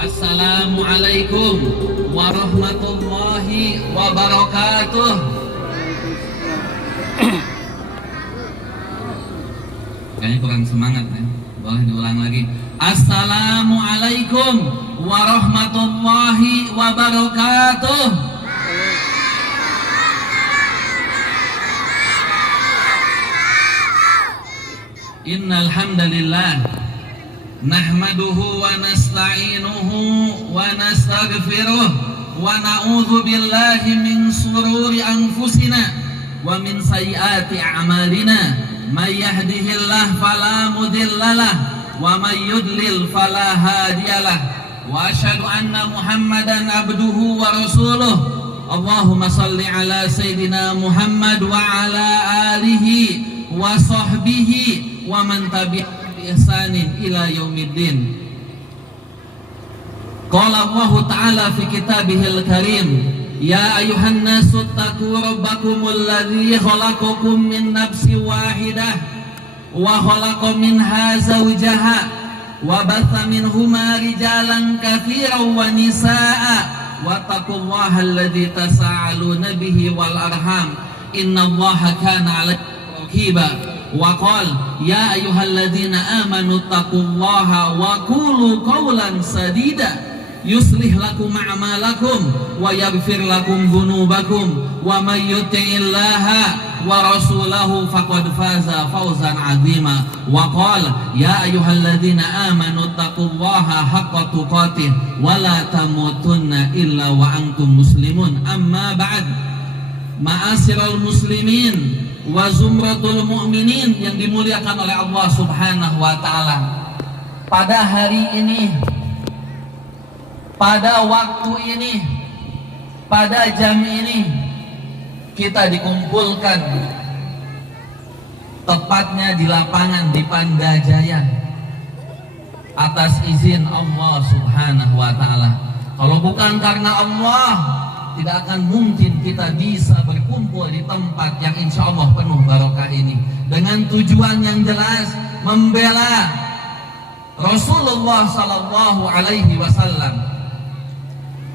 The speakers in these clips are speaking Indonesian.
Assalamualaikum warahmatullahi wabarakatuh. Kayaknya kurang semangat ya. Boleh diulang lagi. Assalamualaikum warahmatullahi wabarakatuh. Innal hamdalillah nahmaduhu wa nasta'inuhu wa nastaghfiruh wa na'udzu billahi min shururi anfusina wa min sayyiati a'malina may yahdihillahu fala mudhillalah wa may yudlil fala hadiyalah wa asyhadu anna Muhammadan abduhu wa rasuluh. Allahumma shalli ala sayidina Muhammad wa ala alihi wa sahbihi wa man tabi'ahum bi ihsanin ila yaumiddin. Qala Allah Ta'ala fi kitabihil karim, ya ayyuhan nasu taqu rabbakumul ladzi khalaqakum min nafsin wahidah wa khalaqa minha zawjaha wa batha minhuma rijalan katsiran wa nisaa'a wattaqullaha alladzi tasaaluna bihi wal arham innallaha kana 'alaykum raqiba. Wa qala ya ayyuhalladzina amanu taqullaha wa qulu qawlan sadida yuslih lakum a'malakum wa yaghfir lakum dhunubakum wa may yuti'illaha wa rasulahu faqad faza fawzan 'azima. Wa qala ya ayyuhalladzina amanu taqullaha haqqa tuqatih wa la tamutunna illa wa antum muslimun. Amma ba'd. Ma'asyiral muslimin wa zumratul mu'minin yang dimuliakan oleh Allah Subhanahu wa ta'ala. Pada hari ini, pada waktu ini, pada jam ini kita dikumpulkan tepatnya di lapangan di Pandajaya atas izin Allah Subhanahu wa ta'ala. Kalau bukan karena Allah, tidak akan mungkin kita bisa berkumpul di tempat yang insya Allah penuh barokah ini dengan tujuan yang jelas membela Rasulullah Sallallahu Alaihi Wasallam.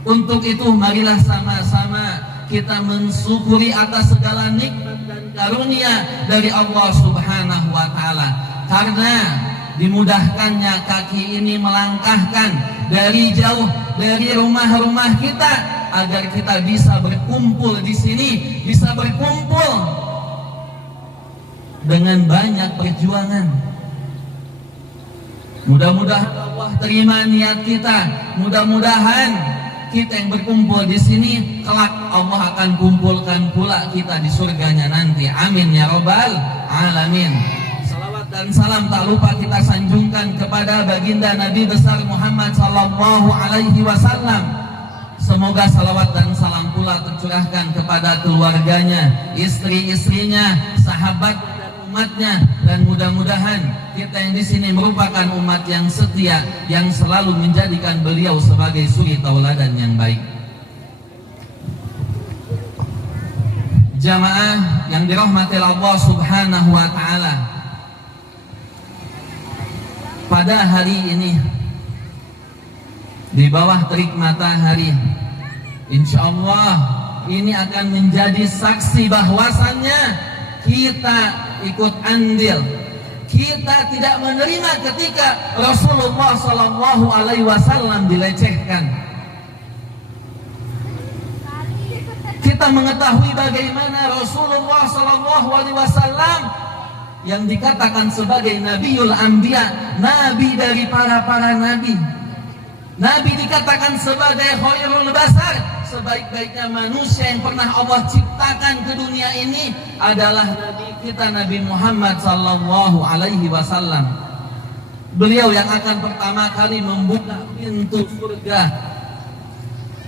Untuk itu marilah sama-sama kita mensyukuri atas segala nikmat dan karunia dari Allah Subhanahu Wa Taala, karena dimudahkannya kaki ini melangkahkan dari jauh dari rumah-rumah kita agar kita bisa berkumpul di sini, bisa berkumpul dengan banyak perjuangan. Mudah-mudahan Allah terima niat kita. Mudah-mudahan kita yang berkumpul di sini kelak Allah akan kumpulkan pula kita di surganya nanti. Amin ya rabbal alamin. Salawat dan salam tak lupa kita sanjungkan kepada baginda Nabi besar Muhammad sallallahu alaihi wasallam. Semoga salawat dan salam pula tercurahkan kepada keluarganya, istri-istrinya, sahabat dan umatnya, dan mudah-mudahan kita yang di sini merupakan umat yang setia, yang selalu menjadikan beliau sebagai suri tauladan yang baik. Jamaah yang dirahmati Allah Subhanahu wa ta'ala, pada hari ini di bawah terik matahari, insya Allah ini akan menjadi saksi bahwasannya kita ikut andil. Kita tidak menerima ketika Rasulullah Sallallahu Alaihi Wasallam dilecehkan. Kita mengetahui bagaimana Rasulullah Sallallahu Alaihi Wasallam yang dikatakan sebagai Nabiul Anbiya, nabi dari para nabi. Nabi dikatakan sebagai khairul basar, sebaik-baiknya manusia yang pernah Allah ciptakan ke dunia ini adalah Nabi kita, Nabi Muhammad sallallahu alaihi wasallam. Beliau yang akan pertama kali membuka pintu surga.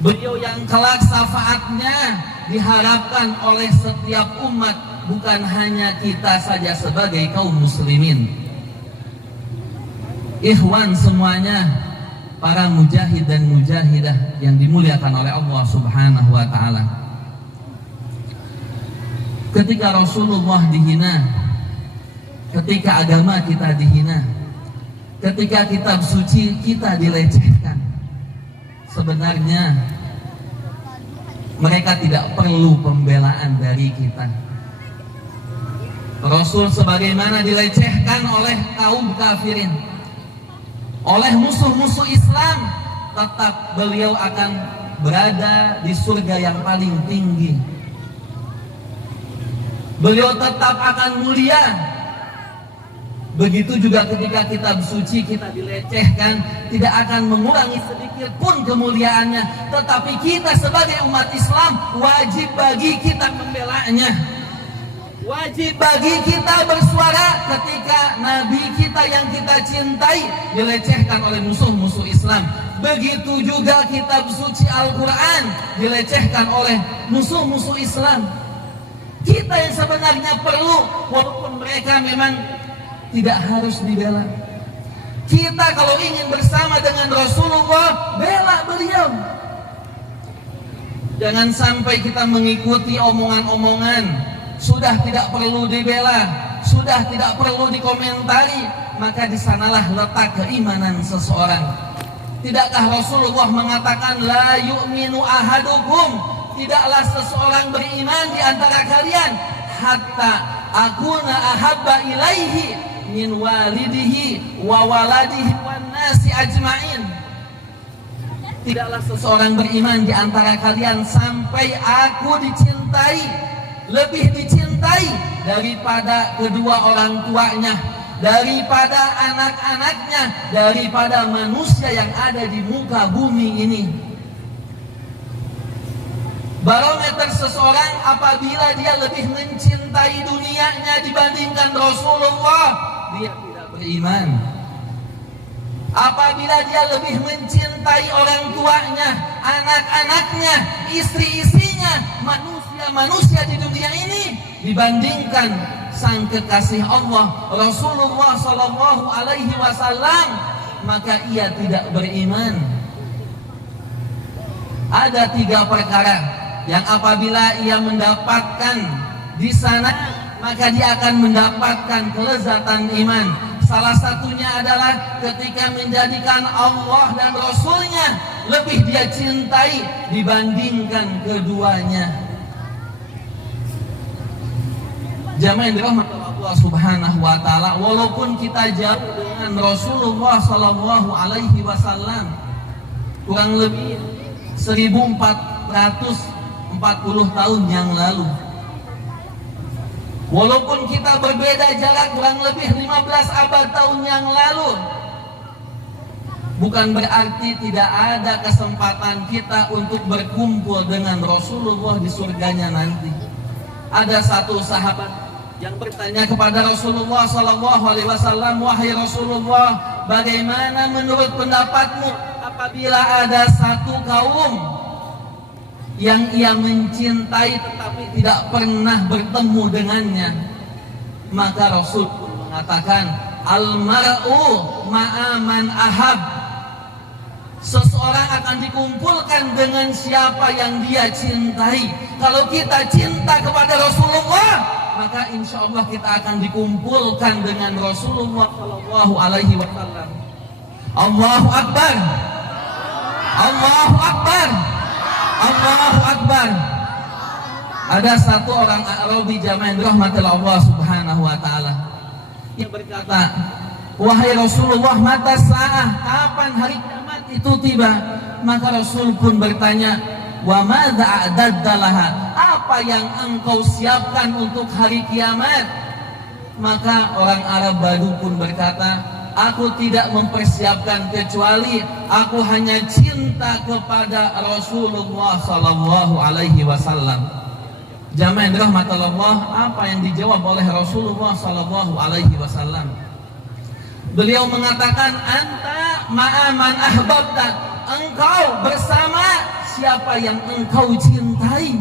Beliau yang kelak syafaatnya diharapkan oleh setiap umat, bukan hanya kita saja sebagai kaum muslimin. Ikhwan semuanya, para mujahid dan mujahidah yang dimuliakan oleh Allah Subhanahu wa ta'ala. Ketika Rasulullah dihina, ketika agama kita dihina, ketika kitab suci kita dilecehkan, sebenarnya mereka tidak perlu pembelaan dari kita. Rasul sebagaimana dilecehkan oleh kaum kafirin, oleh musuh-musuh Islam, tetap beliau akan berada di surga yang paling tinggi. Beliau tetap akan mulia. Begitu juga ketika kitab suci kita dilecehkan, tidak akan mengurangi sedikit pun kemuliaannya. Tetapi kita sebagai umat Islam wajib bagi kita membelanya. Wajib bagi kita bersuara ketika Nabi kita yang kita cintai dilecehkan oleh musuh-musuh Islam. Begitu juga kitab suci Al-Quran dilecehkan oleh musuh-musuh Islam. Kita yang sebenarnya perlu, walaupun mereka memang tidak harus dibela. Kita kalau ingin bersama dengan Rasulullah, bela beliau. Jangan sampai kita mengikuti omongan-omongan, sudah tidak perlu dibela, sudah tidak perlu dikomentari, maka di sanalah letak keimanan seseorang. Tidakkah Rasulullah mengatakan la yu'minu ahadukum, tidaklah seseorang beriman di antara kalian hatta akuna ahabba ilaihi min walidihi wa waladihi wan nasi ajmain. Tidaklah seseorang beriman di antara kalian sampai aku dicintai, lebih dicintai daripada kedua orang tuanya, daripada anak-anaknya, daripada manusia yang ada di muka bumi ini. Barometer seseorang apabila dia lebih mencintai dunianya dibandingkan Rasulullah, dia tidak beriman. Apabila dia lebih mencintai orang tuanya, anak-anaknya, istri-istrinya, manusia di dunia ini dibandingkan sang kekasih Allah Rasulullah sallallahu alaihi wasallam, maka ia tidak beriman. Ada 3 perkara yang apabila ia mendapatkan di sana, maka dia akan mendapatkan kelezatan iman. Salah satunya adalah ketika menjadikan Allah dan Rasulnya lebih dia cintai dibandingkan keduanya. Jamaah yang dirahmati Allah Subhanahu wa taala, walaupun kita jauh dengan Rasulullah sallallahu alaihi wasallam kurang lebih 1440 tahun yang lalu, walaupun kita berbeda jarak kurang lebih 15 abad tahun yang lalu, bukan berarti tidak ada kesempatan kita untuk berkumpul dengan Rasulullah di surganya nanti. Ada satu sahabat yang bertanya kepada Rasulullah sallallahu alaihi wasallam, wahai Rasulullah, bagaimana menurut pendapatmu apabila ada satu kaum yang ia mencintai tetapi tidak pernah bertemu dengannya? Maka Rasul mengatakan, al-mar'u ma'aman ahab. Seseorang akan dikumpulkan dengan siapa yang dia cintai. Kalau kita cinta kepada Rasulullah, maka insya Allah kita akan dikumpulkan dengan Rasulullah sallallahu alaihi wasallam. Allahu Akbar, Allahu Akbar, Allahu Akbar. Ada satu orang Arabi jamaah rahmatil Allah Subhanahu wa taala yang berkata, wahai Rasulullah, mata sa'ah, kapan hari kiamat itu tiba? Maka Rasul pun bertanya, wa madza a'dadta laha, apa yang engkau siapkan untuk hari kiamat? Maka orang Arab Badu pun berkata, aku tidak mempersiapkan kecuali aku hanya cinta kepada Rasulullah sallallahu alaihi wasallam. Jamaah yang dirahmati Allah, apa yang dijawab oleh Rasulullah sallallahu alaihi wasallam? Beliau mengatakan, anta ma'aman ahbabta, engkau bersama siapa yang engkau cintai.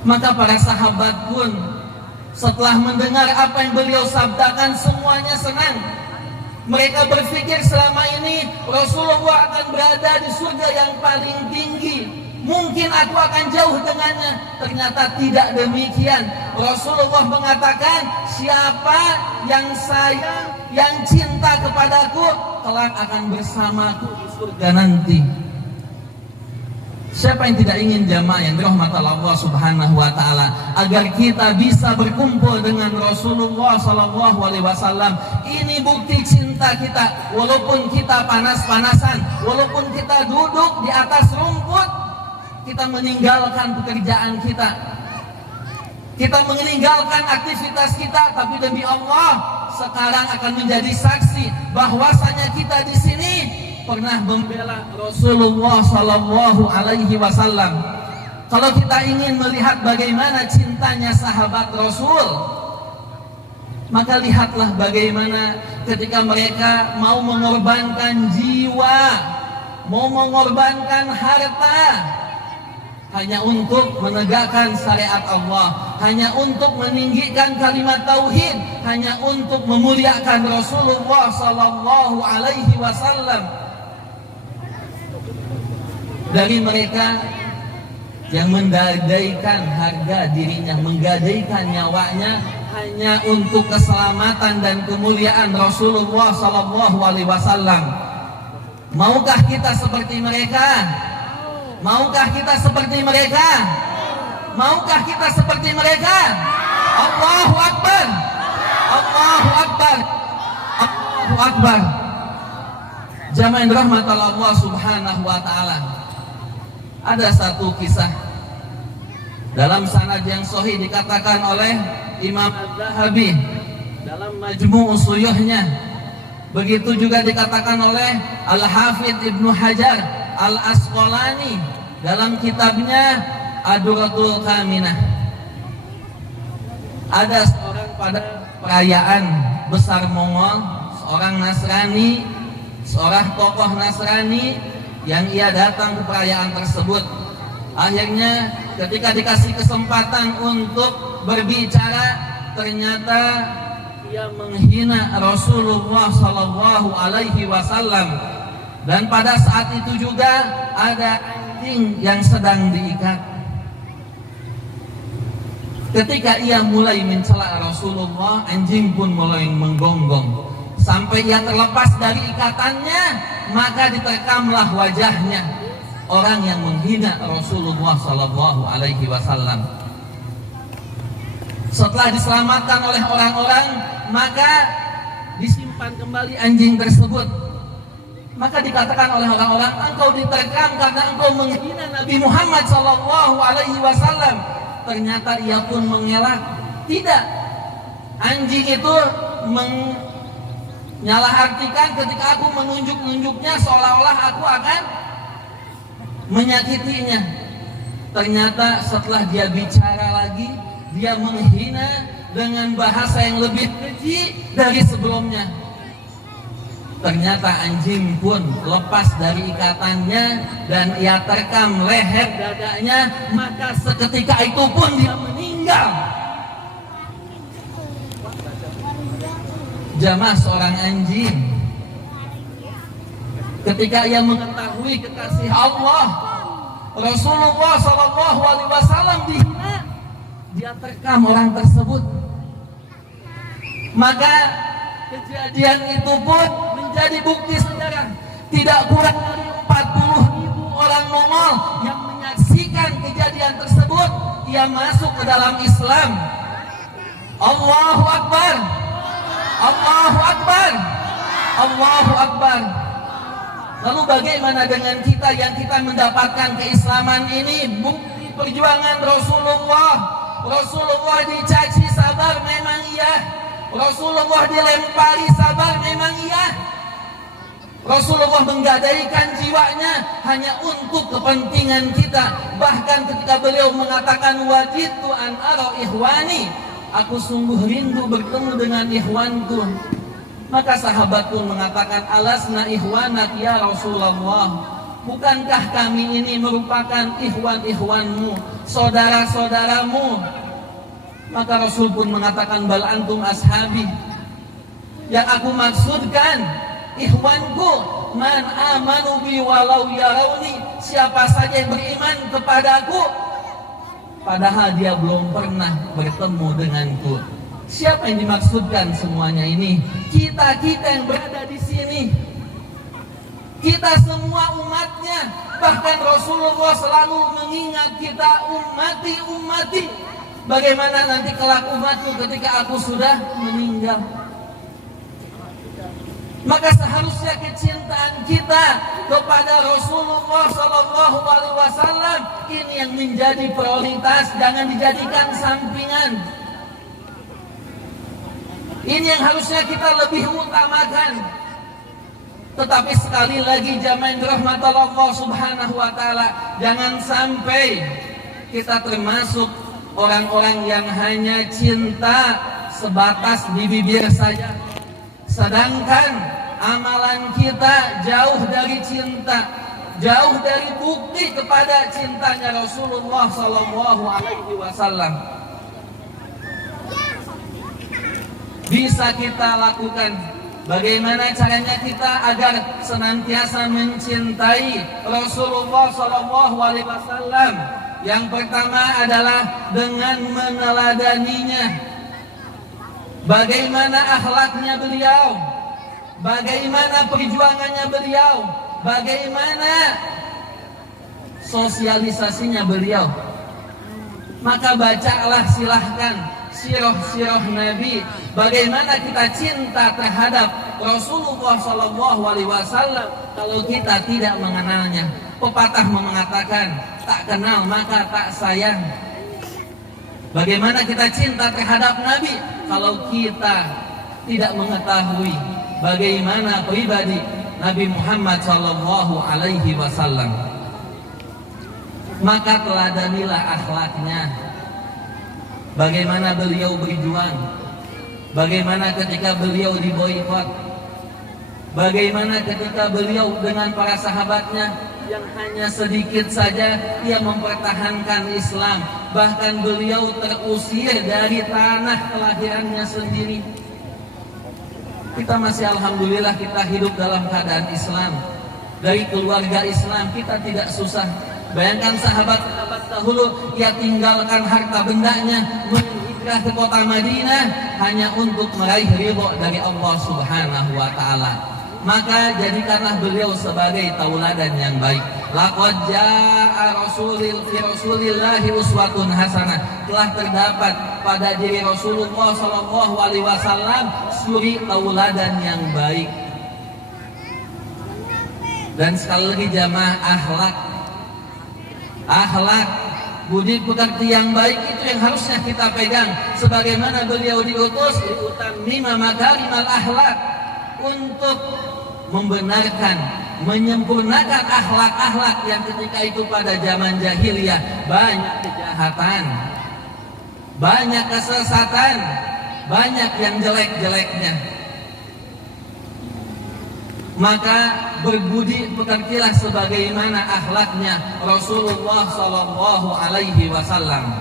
Maka para sahabat pun setelah mendengar apa yang beliau sabdakan, semuanya senang. Mereka berpikir selama ini Rasulullah akan berada di surga yang paling tinggi. mungkin aku akan jauh dengannya. Ternyata tidak demikian. Rasulullah mengatakan, siapa yang sayang, yang cinta kepadaku, kelak akan bersamaku di surga nanti. Siapa yang tidak ingin jamaah yang dirahmati Allah Subhanahu wa taala, agar kita bisa berkumpul dengan Rasulullah sallallahu alaihi wasallam. Ini bukti cinta kita. Walaupun kita panas-panasan, walaupun kita duduk di atas rumput, kita meninggalkan pekerjaan kita, kita meninggalkan aktivitas kita, tapi demi Allah sekarang akan menjadi saksi bahwasanya kita di sini pernah membela Rasulullah sallallahu alaihi wasallam. Kalau kita ingin melihat bagaimana cintanya sahabat Rasul, maka lihatlah bagaimana ketika mereka mau mengorbankan jiwa, mau mengorbankan harta, hanya untuk menegakkan syariat Allah, hanya untuk meninggikan kalimat tauhid, hanya untuk memuliakan Rasulullah sallallahu alaihi wasallam. Dari mereka yang menggadaikan harga dirinya, menggadaikan nyawanya hanya untuk keselamatan dan kemuliaan Rasulullah sallallahu alaihi wasallam. Maukah kita seperti mereka? Maukah kita seperti mereka? Maukah kita seperti mereka? Allahu Akbar. Allahu Akbar. Allahu Akbar. Jamaah yang dirahmati Allah Subhanahu wa taala. Ada satu kisah dalam sanad yang sahih dikatakan oleh Imam Az-Zahabi dalam Majmu' Shuyuhnya. Begitu juga dikatakan oleh Al-Hafidz Ibnu Hajar Al-Asqalani dalam kitabnya Ad-Durratul Kaminah. Ada seorang pada perayaan besar Mongol, seorang Nasrani, seorang tokoh Nasrani yang ia datang ke perayaan tersebut. Akhirnya ketika dikasih kesempatan untuk berbicara, ternyata ia menghina Rasulullah sallallahu alaihi wasallam. Dan pada saat itu juga ada anjing yang sedang diikat. Ketika ia mulai mencela Rasulullah, anjing pun mulai menggonggong. Sampai ia terlepas dari ikatannya, maka diterkamlah wajahnya orang yang menghina Rasulullah sallallahu alaihi wasallam. Setelah diselamatkan oleh orang-orang, maka disimpan kembali anjing tersebut. Maka dikatakan oleh orang-orang, engkau diterkam karena engkau menghina Nabi Muhammad sallallahu alaihi wasallam. Ternyata ia pun mengelak. Tidak, anjing itu menyalahartikan ketika aku menunjuk-nunjuknya seolah-olah aku akan menyakitinya. Ternyata setelah dia bicara lagi, dia menghina dengan bahasa yang lebih keji dari sebelumnya. Ternyata anjing pun lepas dari ikatannya dan ia terkam leher dadanya, maka seketika itu pun dia meninggal. Jamaah, seorang anjing ketika ia mengetahui kekasih Allah Rasulullah sallallahu alaihi wasallam dihina, dia terkam orang tersebut. Maka kejadian itu pun menjadi bukti sejarah. Tidak kurang dari 40.000 orang Mongol yang menyaksikan kejadian tersebut, ia masuk ke dalam Islam. Allahu Akbar. Allahu Akbar. Allahu Akbar. Lalu bagaimana dengan kita yang kita mendapatkan keislaman ini? Bukti perjuangan Rasulullah. Rasulullah dicaci, sabar, memang iya. Rasulullah dilempari, sabar, memang iya. Rasulullah menggadaikan jiwanya hanya untuk kepentingan kita. Bahkan ketika beliau mengatakan wajidtu an ara ikhwani, aku sungguh rindu bertemu dengan ikhwanku. Maka sahabat pun mengatakan, alasna ikhwanak ya Rasulullah, bukankah kami ini merupakan ikhwan-ikhwanmu, saudara-saudaramu? Maka Rasul pun mengatakan, bal antum ashabi, yang aku maksudkan ikhwanku, man amanu bi walau yarawni, siapa saja yang beriman kepadaku padahal dia belum pernah bertemu denganku. Siapa yang dimaksudkan semuanya ini? Kita yang berada di sini. Kita semua umatnya. Bahkan Rasulullah selalu mengingat kita, ummati. Bagaimana nanti kelak umatku ketika aku sudah meninggal. Maka seharusnya kecintaan kita kepada Rasulullah Sallallahu Alaihi Wasallam ini yang menjadi prioritas, jangan dijadikan sampingan. Ini yang harusnya kita lebih utamakan. Tetapi sekali lagi jamaah yang dirahmati Allah Subhanahu Wa Taala, jangan sampai kita termasuk orang-orang yang hanya cinta sebatas di bibir saja, sedangkan amalan kita jauh dari cinta, jauh dari bukti kepada cintanya Rasulullah Sallallahu Alaihi Wasallam. Bisa kita lakukan. Bagaimana caranya kita agar senantiasa mencintai Rasulullah Sallallahu Alaihi Wasallam? Yang pertama adalah dengan meneladaninya. Bagaimana akhlaknya beliau, bagaimana perjuangannya beliau, bagaimana sosialisasinya beliau. Maka bacalah, silahkan sirah Nabi, bagaimana kita cinta terhadap Rasulullah Sallallahu Alaihi Wasallam kalau kita tidak mengenalnya. Pepatah mengatakan, tak kenal maka tak sayang. Bagaimana kita cinta terhadap Nabi kalau kita tidak mengetahui bagaimana pribadi Nabi Muhammad Sallallahu Alaihi Wasallam. Maka teladanilah akhlaknya. Bagaimana beliau berjuang, bagaimana ketika beliau diboikot, bagaimana ketika beliau dengan para sahabatnya yang hanya sedikit saja ia mempertahankan Islam, bahkan beliau terusir dari tanah kelahirannya sendiri. Kita masih alhamdulillah kita hidup dalam keadaan Islam, dari keluarga Islam, kita tidak susah. Bayangkan sahabat-sahabat dahulu, ia tinggalkan harta bendanya, menghijrah ke kota Madinah hanya untuk meraih ridho dari Allah Subhanahu Wa Taala. Maka jadikanlah beliau sebagai tauladan yang baik. Laqad jaa Rasulillahi uswatun hasanah. Telah terdapat pada diri Rasulullah Sallallahu Alaihi Wasallam suri tauladan yang baik. Dan sekali lagi jamaah, akhlak, budi pekerti yang baik itu yang harusnya kita pegang. Sebagaimana beliau diutus liutammima makarimal akhlak, untuk membenarkan, menyempurnakan akhlak-akhlak yang ketika itu pada zaman jahiliyah banyak kejahatan, banyak kesesatan, banyak yang jelek-jeleknya. Maka berbudi pekertilah sebagaimana akhlaknya Rasulullah Sallallahu Alaihi Wasallam.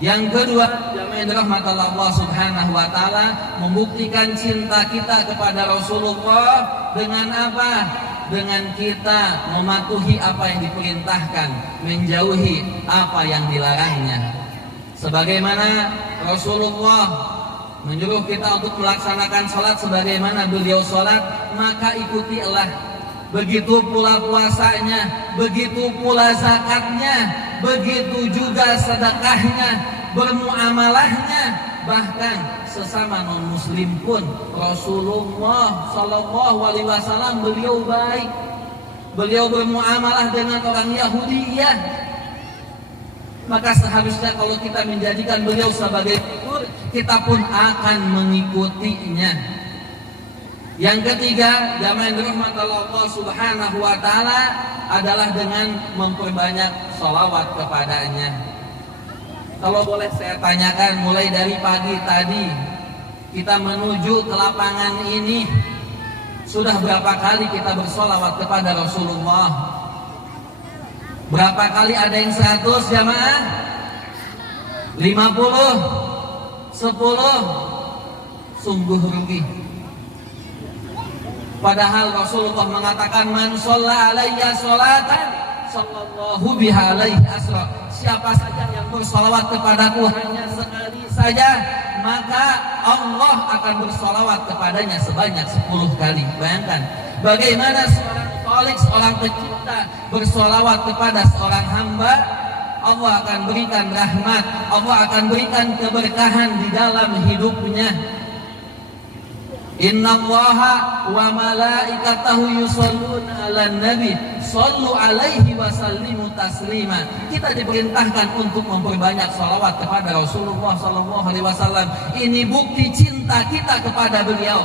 Yang kedua, jamaah dirahmati Allah Subhanahu Wa Taala, membuktikan cinta kita kepada Rasulullah dengan apa? Dengan kita mematuhi apa yang diperintahkan, menjauhi apa yang dilarangnya. Sebagaimana Rasulullah menyuruh kita untuk melaksanakan sholat sebagaimana beliau sholat, maka ikutilah. Begitu pula puasanya, begitu pula zakatnya, begitu juga sedekahnya, bermuamalahnya. Bahkan sesama non muslim pun Rasulullah Sallallahu Alaihi Wasallam beliau baik. Beliau bermuamalah dengan orang Yahudiyah. Maka seharusnya kalau kita menjadikan beliau sebagai figur, kita pun akan mengikutinya. Yang ketiga, jamaah yang dirahmati Allah Subhanahu Wa Taala, adalah dengan memperbanyak sholawat kepadanya. Kalau boleh saya tanyakan, mulai dari pagi tadi kita menuju ke lapangan ini, sudah berapa kali kita bersolawat kepada Rasulullah? Berapa kali? Ada yang 100 jamaah? 50? 10? Sungguh rugi. Padahal Rasulullah mengatakan man shalla alayya sholatan sallallahu biha alaihi asra. Siapa saja yang bersolawat kepadaku hanya sekali saja, maka Allah akan bersolawat kepadanya sebanyak 10 kali. Bayangkan bagaimana seorang khalik, seorang pencipta bersolawat kepada seorang hamba, Allah akan berikan rahmat, Allah akan berikan keberkahan di dalam hidupnya. Innallaha wa malaikatahu yusholluna 'alan nabi shallu 'alaihi wa sallimu taslima. Kita diperintahkan untuk memperbanyak shalawat kepada Rasulullah sallallahu alaihi wasallam. Ini bukti cinta kita kepada beliau.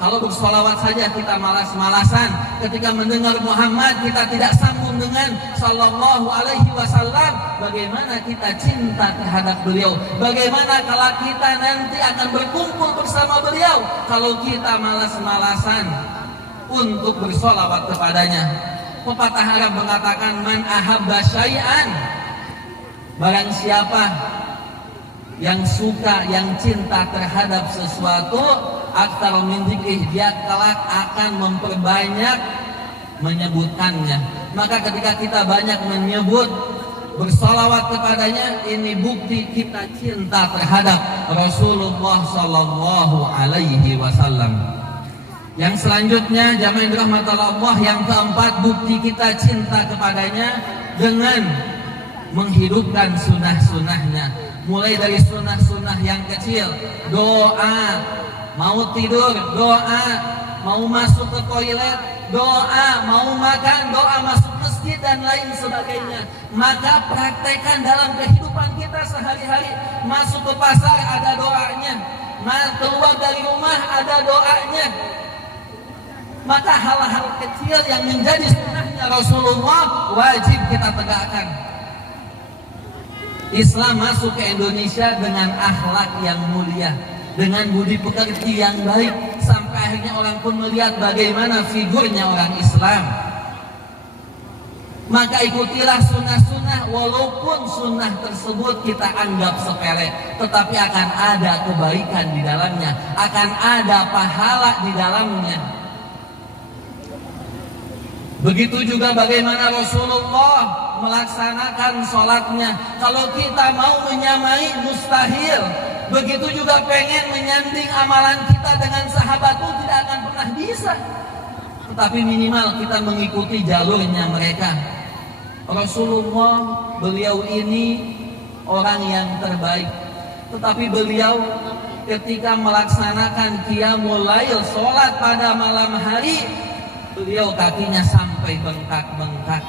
Kalau bersholawat saja kita malas-malasan, ketika mendengar Muhammad kita tidak sambung dengan sallallahu alaihi wasallam, bagaimana kita cinta terhadap beliau? Bagaimana kalau kita nanti akan berkumpul bersama beliau kalau kita malas-malasan untuk bersholawat kepadanya? Pepatah Arab mengatakan man ahabba syai'an, barang siapa yang suka, yang cinta terhadap sesuatu, aktsara min dzikrih, dia kelak akan memperbanyak menyebutkannya. Maka ketika kita banyak menyebut, bersolawat kepadanya, ini bukti kita cinta terhadap Rasulullah sallallahu alaihi wasallam. Yang selanjutnya, jamaah yang dirahmati Allah, yang keempat, bukti kita cinta kepadanya dengan menghidupkan sunnah-sunnahnya. Mulai dari sunnah-sunnah yang kecil, doa, mau tidur, doa, mau masuk ke toilet, doa, mau makan, doa, masuk masjid dan lain sebagainya. Maka praktekkan dalam kehidupan kita sehari-hari. Masuk ke pasar ada doanya, keluar dari rumah ada doanya. Maka hal-hal kecil yang menjadi sunnahnya Rasulullah wajib kita tegakkan. Islam masuk ke Indonesia dengan akhlak yang mulia, dengan budi pekerti yang baik, sampai akhirnya orang pun melihat bagaimana figurnya orang Islam. Maka ikutilah sunnah-sunnah, walaupun sunnah tersebut kita anggap sepele, tetapi akan ada kebaikan di dalamnya, akan ada pahala di dalamnya. Begitu juga bagaimana Rasulullah melaksanakan sholatnya. Kalau kita mau menyamai, mustahil. Begitu juga pengen menyanding amalan kita dengan sahabat pun tidak akan pernah bisa. Tetapi minimal kita mengikuti jalurnya mereka. Rasulullah, beliau ini orang yang terbaik. Tetapi beliau ketika melaksanakan qiyamul lail, sholat pada malam hari, beliau kakinya sampai bengkak-bengkak.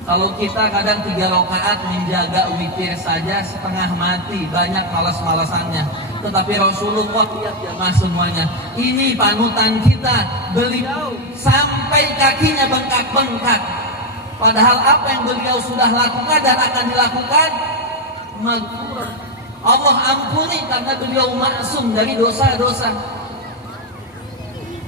Kalau kita kadang 3 rakaat menjaga witir saja setengah mati, banyak malas-malasannya. Tetapi Rasulullah lihat jamaah semuanya, ini panutan kita, beliau sampai kakinya bengkak-bengkak. Padahal apa yang beliau sudah lakukan dan akan dilakukan, maghfur, Allah ampuni karena beliau maksum dari dosa-dosa.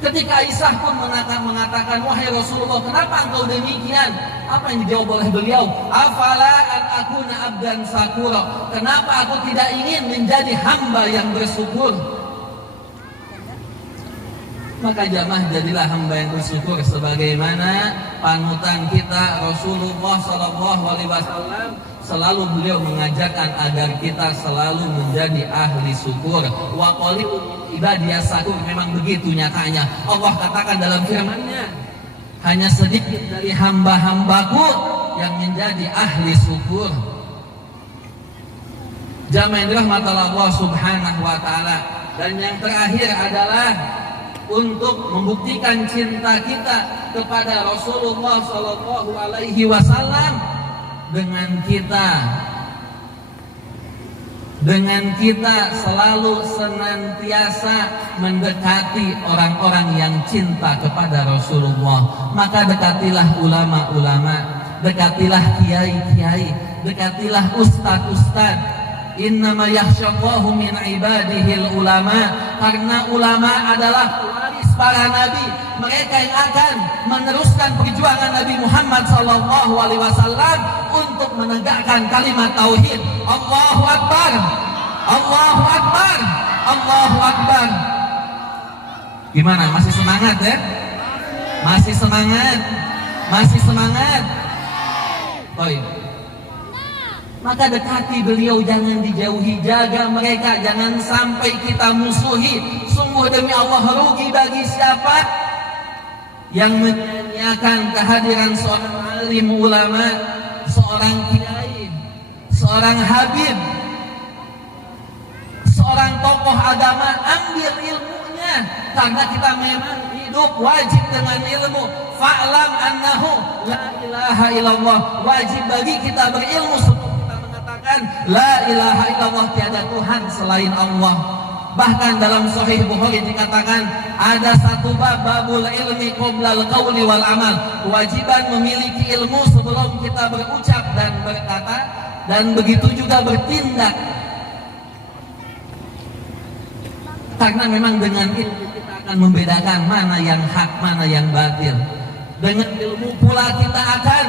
Ketika Aisyah pun mengatakan, wahai Rasulullah, kenapa engkau demikian? Apa yang dijawab oleh beliau? Afala an akuna abdan sakura. Kenapa aku tidak ingin menjadi hamba yang bersyukur? Maka jamaah, jadilah hamba yang bersyukur sebagaimana panutan kita Rasulullah sallallahu alaihi wasallam. Selalu beliau mengajarkan agar kita selalu menjadi ahli syukur. Wa qalilun ibadiyas syakur, memang begitu nyatanya. Allah katakan dalam firman-Nya, hanya sedikit dari hamba-hambaku yang menjadi ahli syukur. Jamaah yang dirahmati Allah subhanahu wa ta'ala. Dan yang terakhir adalah untuk membuktikan cinta kita kepada Rasulullah sallallahu alaihi wasallam dengan kita selalu senantiasa mendekati orang-orang yang cinta kepada Rasulullah. Maka dekatilah ulama-ulama, dekatilah kiai-kiai, dekatilah ustad-ustad. Innama yakhshallahu min ibadihil ulama, karena ulama adalah waris para nabi, mereka yang akan meneruskan perjuangan Nabi Muhammad sallallahu alaihi wasallam untuk menegakkan kalimat tauhid. Allahu akbar, Allahu akbar, Allahu akbar. Gimana? Masih semangat ya? Masih semangat? Masih semangat? Oh iya. Maka dekati beliau, jangan dijauhi, jaga mereka, jangan sampai kita musuhi. Sungguh demi Allah, rugi bagi siapa yang menyanyiakan kehadiran seorang alim ulama, seorang kiai, seorang habib, seorang tokoh agama. Ambil ilmunya, karena kita memang hidup wajib dengan ilmu. Fa'lam annahu la ilaha illallah. Wajib bagi kita berilmu sebelum kita mengatakan la ilaha illallah, tiada Tuhan selain Allah. Bahkan dalam Sahih Bukhari dikatakan ada satu bab, babul ilmi qoblal qauli wal amal. Kewajiban memiliki ilmu sebelum kita berucap dan berkata, dan begitu juga bertindak. Karena memang dengan ilmu kita akan membedakan mana yang hak, mana yang batil. Dengan ilmu pula kita akan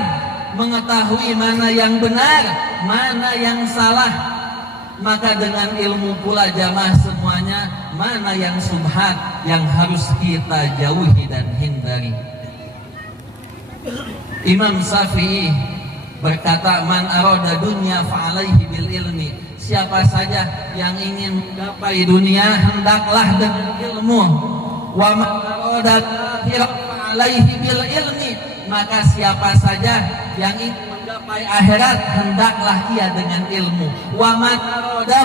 mengetahui mana yang benar, mana yang salah. Maka dengan ilmu pula jamaah semuanya, mana yang subhat, yang harus kita jauhi dan hindari. Imam Syafi'i berkata, man arada dunya fa'alaihi bil ilmi. Siapa saja yang ingin menggapai dunia, hendaklah dengan ilmu. Wa man arada akhirah fa'alaihi bil ilmi. Maka siapa saja yang ingin menggapai akhirat, hendaklah ia dengan ilmu. Wa man arada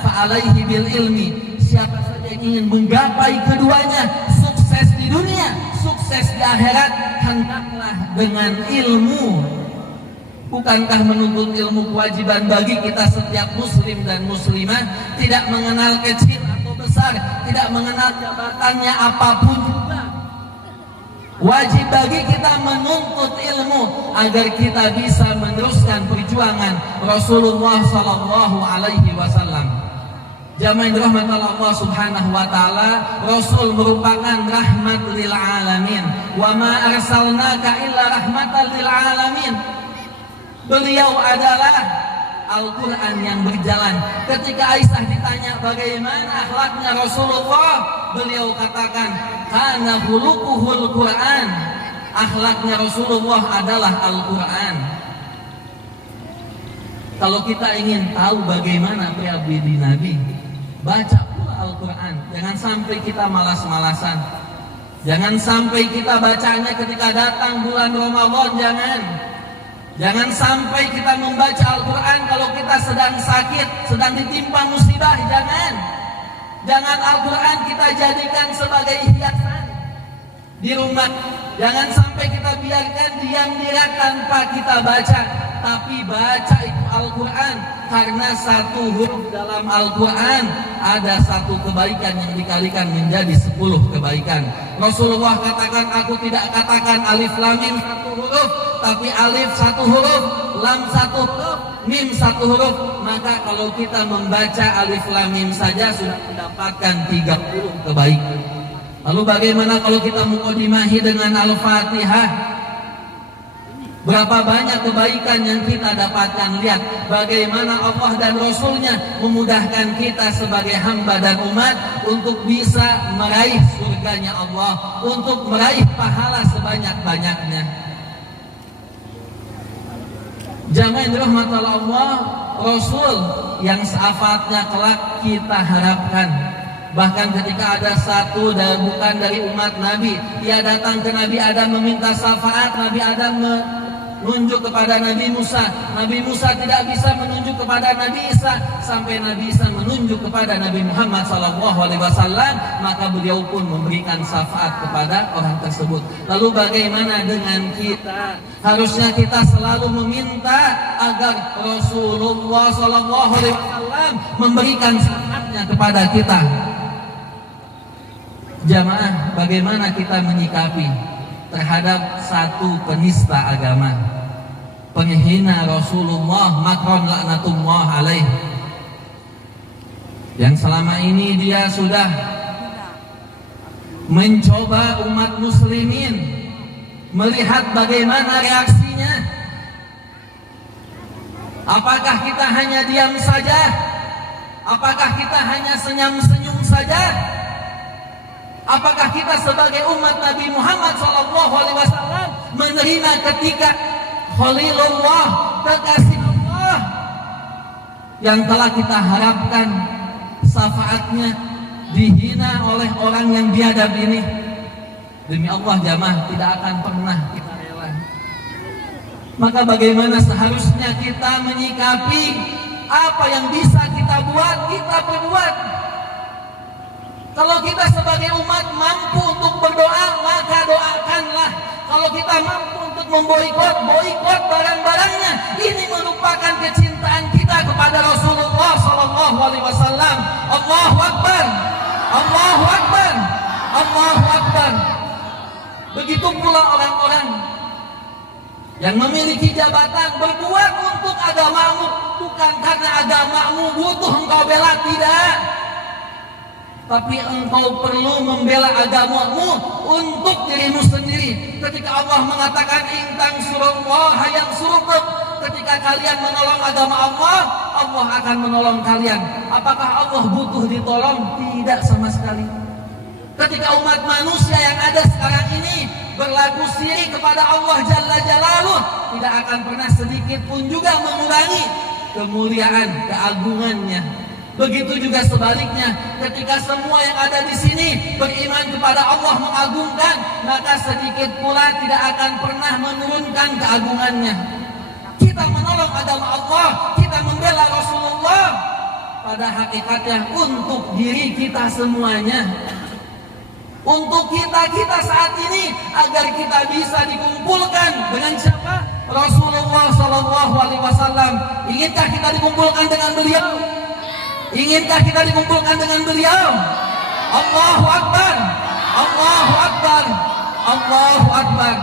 fa'alaihi bil ilmi. Siapa saja yang ingin menggapai keduanya, sukses di dunia, sukses di akhirat, hendaklah dengan ilmu. Bukankah menuntut ilmu kewajiban bagi kita setiap muslim dan muslimah? Tidak mengenal kecil atau besar, tidak mengenal jabatannya apapun juga. Wajib bagi kita menuntut ilmu agar kita bisa meneruskan perjuangan Rasulullah sallallahu alaihi wasallam. Jamaah yang dirahmati Allah Subhanahu wa taala, Rasul merupakan rahmat lil alamin. Wa ma arsalnaka illa rahmatan lil alamin. Beliau adalah Al-Quran yang berjalan. Ketika Aisyah ditanya bagaimana akhlaknya Rasulullah, beliau katakan, kana khuluquhul Quran. Akhlaknya Rasulullah adalah Al-Quran. Kalau kita ingin tahu bagaimana pribadi Nabi, baca pula Al-Quran. Jangan sampai kita malas-malasan. Jangan sampai kita bacanya ketika datang bulan Ramadan, jangan. Jangan sampai kita membaca Al-Quran kalau kita sedang sakit, sedang ditimpa musibah, jangan. Jangan Al-Quran kita jadikan sebagai hiasan di rumah. Jangan sampai kita biarkan diam-diam tanpa kita baca. Tapi baca itu Al-Quran, karena satu huruf dalam Al-Quran ada satu kebaikan yang dikalikan menjadi 10 kebaikan. Rasulullah katakan, aku tidak katakan alif lam mim satu huruf, tapi alif satu huruf, lam satu huruf, mim satu huruf. Maka kalau kita membaca alif lam mim saja sudah mendapatkan 30 kebaikan. Lalu bagaimana kalau kita muqaddimahi dengan Al-Fatihah? Berapa banyak kebaikan yang kita dapatkan. Lihat bagaimana Allah dan Rasulnya memudahkan kita sebagai hamba dan umat untuk bisa meraih surganya Allah, untuk meraih pahala sebanyak-banyaknya. Jamaah yang dirahmati Allah, Rasul yang syafaatnya kelak kita harapkan. Bahkan ketika ada satu dan bukan dari umat Nabi, dia datang ke Nabi Adam meminta syafaat. Nabi Adam menunjuk kepada Nabi Musa. Nabi Musa tidak bisa menunjuk kepada Nabi Isa, sampai Nabi Isa menunjuk kepada Nabi Muhammad SAW. Maka beliau pun memberikan syafaat kepada orang tersebut. Lalu bagaimana dengan kita? Harusnya kita selalu meminta agar Rasulullah SAW memberikan syafaatnya kepada kita. Jamaah, bagaimana kita menyikapi terhadap satu penista agama, penghina Rasulullah, makron laknatullah alaih, yang selama ini dia sudah mencoba umat muslimin, melihat bagaimana reaksinya. Apakah kita hanya diam saja? Apakah kita hanya senyum-senyum saja? Apakah kita sebagai umat Nabi Muhammad SAW menerima ketika Khalilullah, kekasih Allah yang telah kita harapkan syafaatnya dihina oleh orang yang biadab ini? Demi Allah jamaah, tidak akan pernah kita rela. Maka bagaimana seharusnya kita menyikapi apa yang bisa kita buat, kita perbuat. Kalau kita sebagai umat mampu untuk berdoa, maka doakanlah. Kalau kita mampu untuk memboikot, boikot barang-barangnya. Ini merupakan kecintaan kita kepada Rasulullah SAW. Allahu Akbar, Allahu Akbar, Allahu Akbar. Begitu pula orang-orang yang memiliki jabatan berbuat untuk agamamu, bukan karena agamamu butuh engkau bela, tidak. Tapi engkau perlu membela agamamu untuk dirimu sendiri. Ketika Allah mengatakan intang surullah yang surukum, ketika kalian menolong agama Allah, Allah akan menolong kalian. Apakah Allah butuh ditolong? Tidak sama sekali. Ketika umat manusia yang ada sekarang ini berlaku syirik kepada Allah Jalla Jalaluh, tidak akan pernah sedikit pun juga mengurangi kemuliaan, keagungannya. Begitu juga sebaliknya, ketika semua yang ada di sini beriman kepada Allah, mengagungkan, maka sedikit pula tidak akan pernah menurunkan keagungannya. Kita menolong agama Allah, kita membela Rasulullah, pada hakikatnya untuk diri kita semuanya, untuk kita saat ini, agar kita bisa dikumpulkan dengan siapa? Rasulullah SAW. Inginkah kita dikumpulkan dengan beliau? Inginkah kita dikumpulkan dengan beliau? Allahu Akbar, Allahu Akbar, Allahu Akbar.